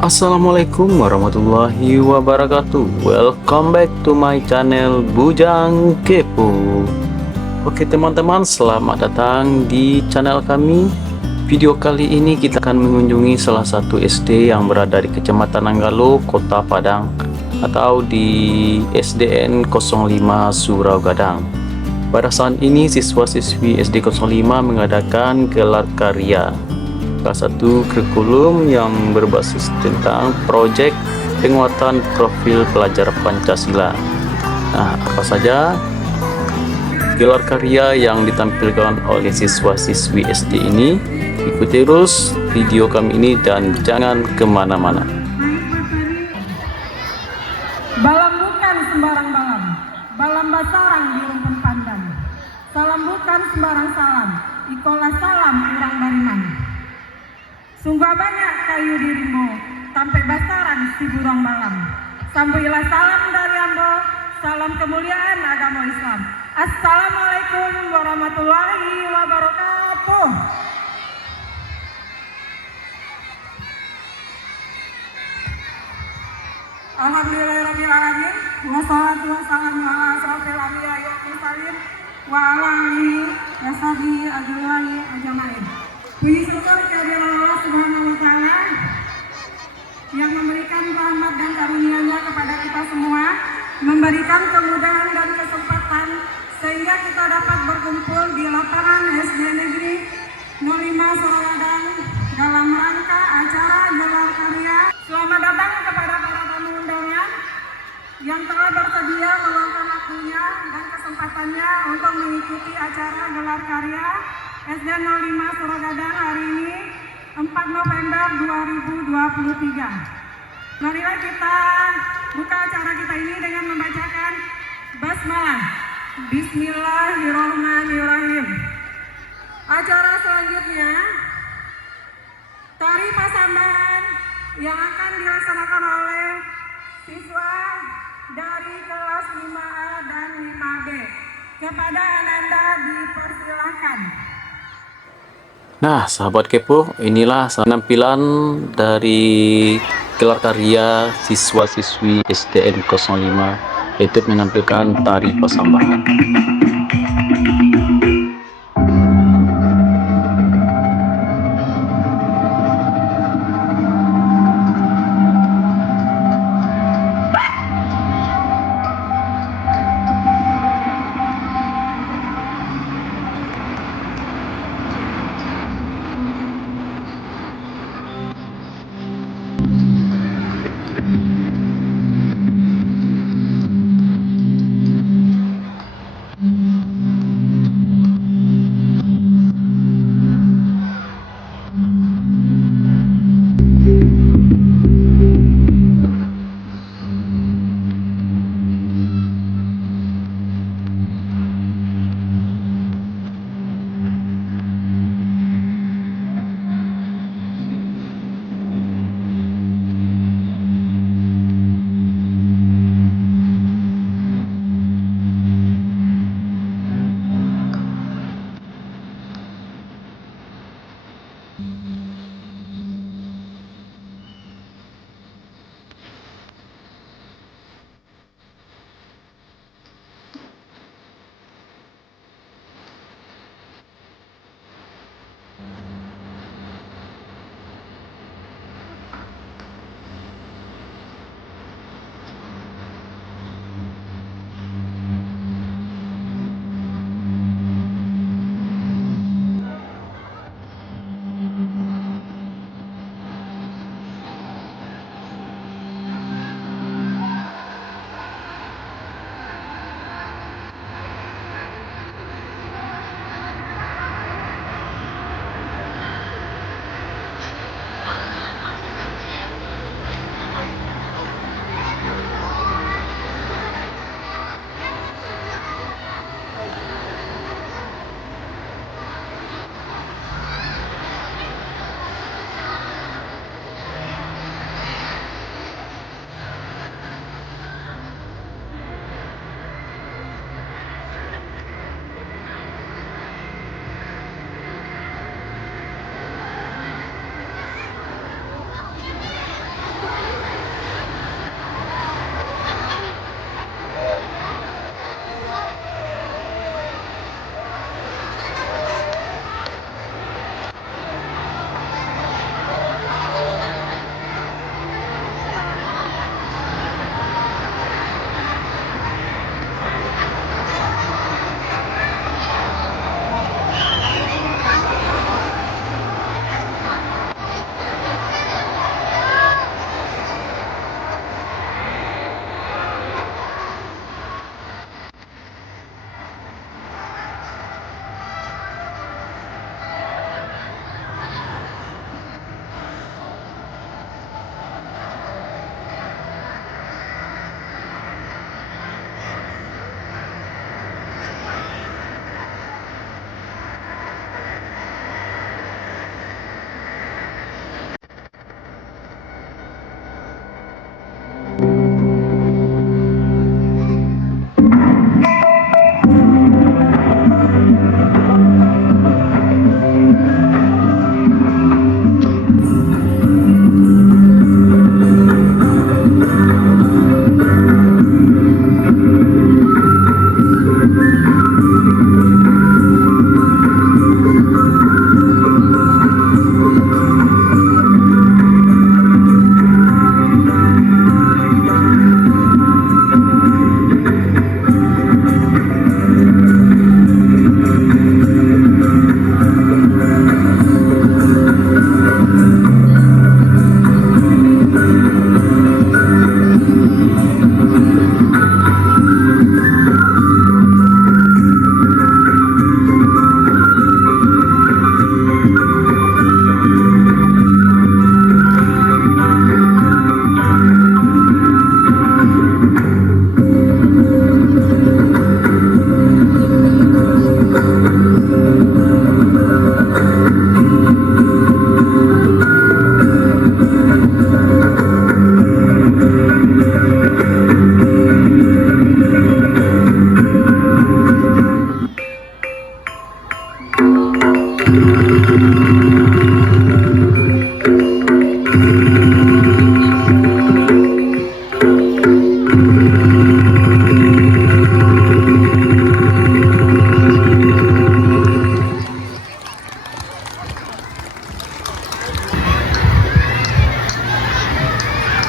Assalamualaikum warahmatullahi wabarakatuh. Welcome back to my channel Bujang Kepo. Oke teman-teman, selamat datang di channel kami. Video kali ini kita akan mengunjungi salah satu SD yang berada di Kecamatan Nanggalo, Kota Padang, atau di SDN 05 Surau Gadang. Pada saat ini siswa-siswi SD 05 mengadakan gelar karya, salah satu kurikulum yang berbasis tentang proyek penguatan profil pelajar Pancasila. Nah, apa saja gelar karya yang ditampilkan oleh siswa-siswi SD ini? Ikuti terus video kami ini dan jangan kemana-mana. Balam bukan sembarang balam, balam basarang di rumpun pandan. Salam bukan sembarang salam, ikolah salam urang bariman. Sungguh banyak kayu dirimu, sampai basaran si burung malam. Sambuilah salam dari ambo, salam kemuliaan agama Islam. Assalamualaikum warahmatullahi wabarakatuh. Alhamdulillahirrahmanirrahim. Wassalatu wassalamu ala asrofil anbiya wal mursalin wa ala alihi wa sahbihi ajmain. Puji syukur kehadirat Allah Subhanahu wa taala yang memberikan rahmat dan karunia-Nya kepada kita semua, memberikan kemudahan dan kesempatan sehingga kita dapat berkumpul di lapangan SD Negeri 05 Sorogadang dalam rangka acara gelar karya. Selamat datang kepada para tamu undangan yang telah bersedia meluangkan waktunya dan kesempatannya untuk mengikuti acara gelar karya SD 05 Sorogadang hari ini 4 November 2023. Marilah kita buka acara kita ini dengan membacakan basmalah. Bismillahirrahmanirrahim. Acara selanjutnya tari pasamban yang akan dilaksanakan oleh siswa dari kelas 5A dan 5B. Kepada Ananda dipersilahkan. Nah, sahabat kepo, inilah penampilan dari gelar karya siswa-siswi SDN 05, yaitu menampilkan tari pasambahan.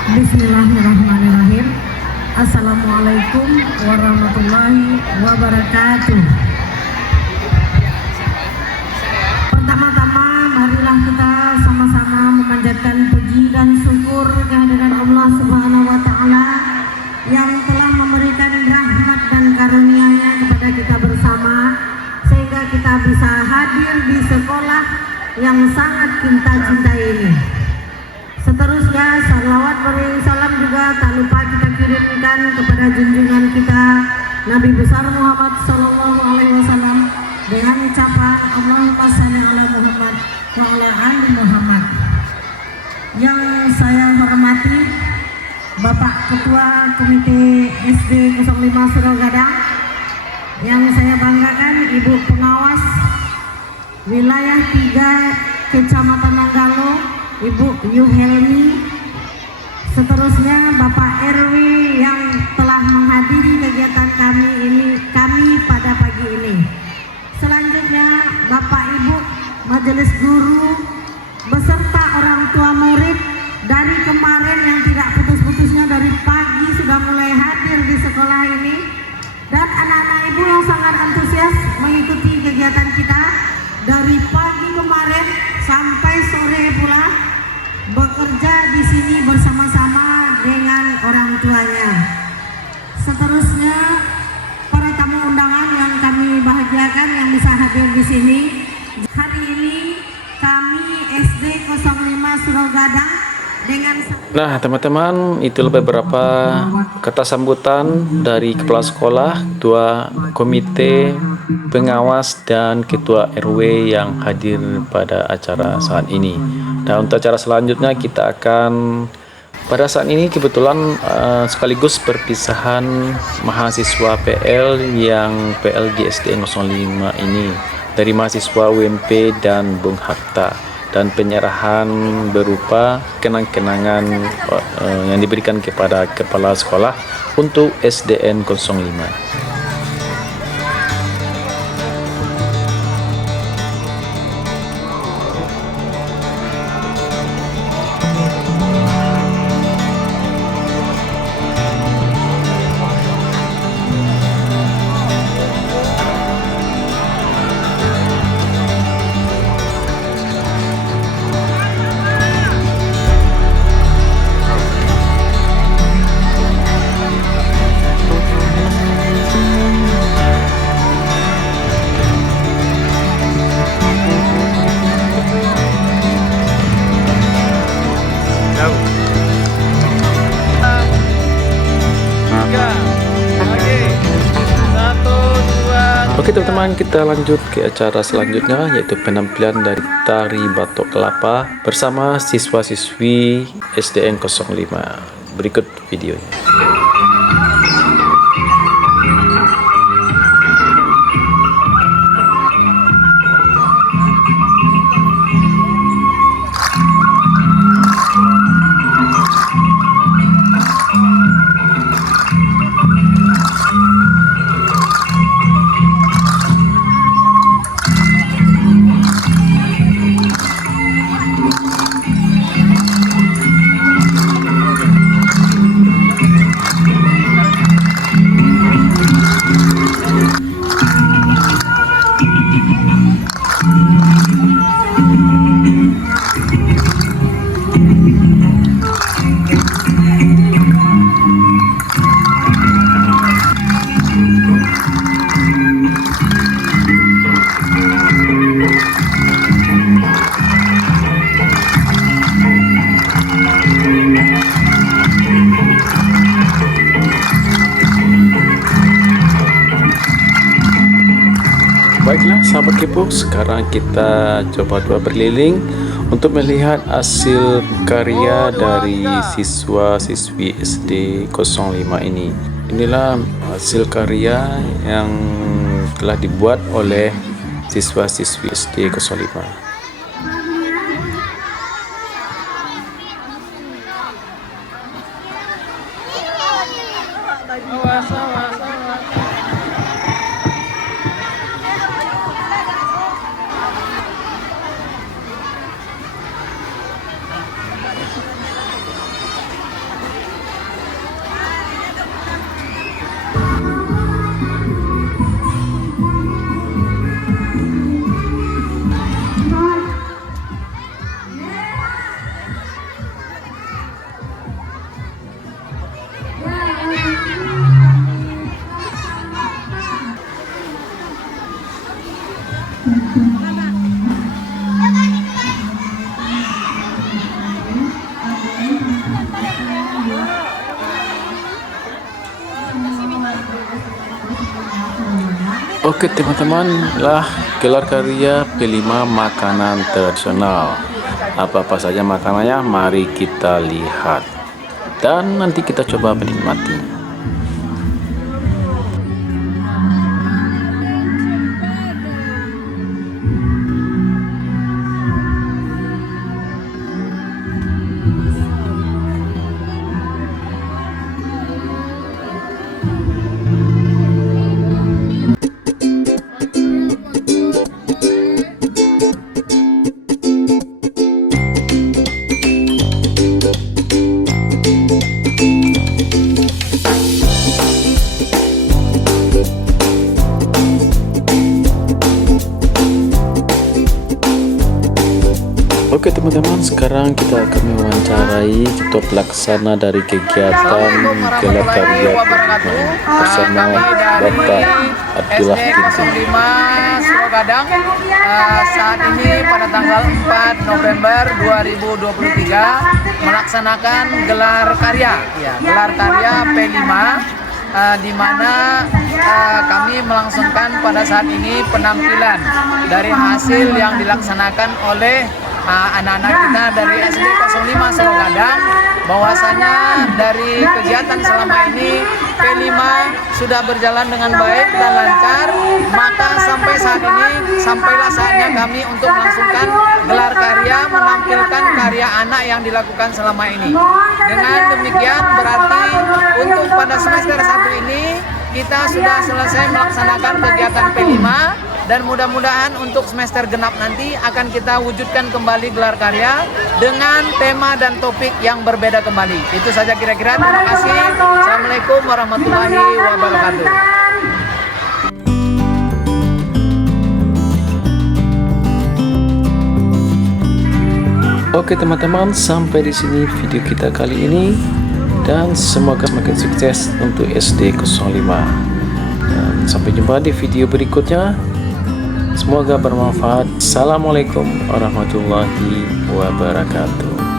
Bismillahirrahmanirrahim. Assalamualaikum warahmatullahi wabarakatuh. Pertama-tama marilah kita sama-sama memanjatkan puji dan syukur kehadiran Allah Subhanahu wa taala yang telah memberikan rahmat dan karunia-Nya kepada kita bersama sehingga kita bisa hadir di sekolah yang sangat kita cintai ini. Seterusnya salawat salam juga tak lupa kita kirimkan kepada junjungan kita Nabi besar Muhammad Sallallahu Alaihi Wasallam dengan ucapan Allahumma shalli ala Muhammad wa ala ali Muhammad. Yang saya hormati Bapak Ketua Komite SD 05 Suraugadang, yang saya banggakan Ibu Pengawas Wilayah 3 Kecamatan Nanggalo, Ibu Yuhelmi. Seterusnya Bapak RW yang telah menghadiri kegiatan kami pada pagi ini. Selanjutnya Bapak Ibu Majelis Guru beserta orang tua murid dari kemarin yang tidak putus-putusnya dari pagi sudah mulai hadir di sekolah ini, dan anak-anak ibu yang sangat antusias mengikuti kegiatan kita dari pagi kemarin sampai sore pula, bekerja di sini bersama-sama dengan orang tuanya. Seterusnya para tamu undangan yang kami bahagiakan yang bisa hadir di sini. Hari ini kami SD 05 Suraugadang dengan Nah teman-teman, itu beberapa kata sambutan dari kepala sekolah, ketua komite pengawas dan ketua RW yang hadir pada acara saat ini. Dan untuk acara selanjutnya kita akan pada saat ini kebetulan sekaligus perpisahan mahasiswa PL yang PL di SDN 05 ini dari mahasiswa UMP dan Bung Hatta, dan penyerahan berupa kenang-kenangan yang diberikan kepada kepala sekolah untuk SDN 05. Oke teman-teman, kita lanjut ke acara selanjutnya, yaitu penampilan dari tari batok kelapa bersama siswa-siswi SDN 05. Berikut videonya. Baiklah sahabat kepo, sekarang kita coba dua berkeliling untuk melihat hasil karya dari siswa-siswi SD 05 ini. Inilah hasil karya yang telah dibuat oleh siswa-siswi SD 05. Oke teman-teman, lah gelar karya P5 makanan tradisional. Apa-apa saja makanannya, mari kita lihat. Dan nanti kita coba menikmati. Oke teman-teman, sekarang kita akan mewawancarai ketua pelaksana dari kegiatan gelar karya bersama Bapak Abdullah Ginting. 05 Surogadang. Saat ini pada tanggal 4 November 2023 melaksanakan gelar karya, gelar karya P5, di mana kami melangsungkan pada saat ini penampilan dari hasil yang dilaksanakan oleh anak-anak kita dari SD 05 Surogadang, bahwasanya dari kegiatan selama ini P5 sudah berjalan dengan baik dan lancar, maka sampai saat ini sampailah saatnya kami untuk melangsungkan gelar karya, menampilkan karya anak yang dilakukan selama ini. Dengan demikian berarti untuk pada semester 1 ini kita sudah selesai melaksanakan kegiatan P5, dan mudah-mudahan untuk semester genap nanti akan kita wujudkan kembali gelar karya dengan tema dan topik yang berbeda kembali. Itu saja kira-kira. Terima kasih. Assalamualaikum warahmatullahi wabarakatuh. Oke teman-teman, sampai di sini video kita kali ini, dan semoga semakin sukses untuk SD 05. Dan sampai jumpa di video berikutnya. Semoga bermanfaat. Assalamualaikum warahmatullahi wabarakatuh.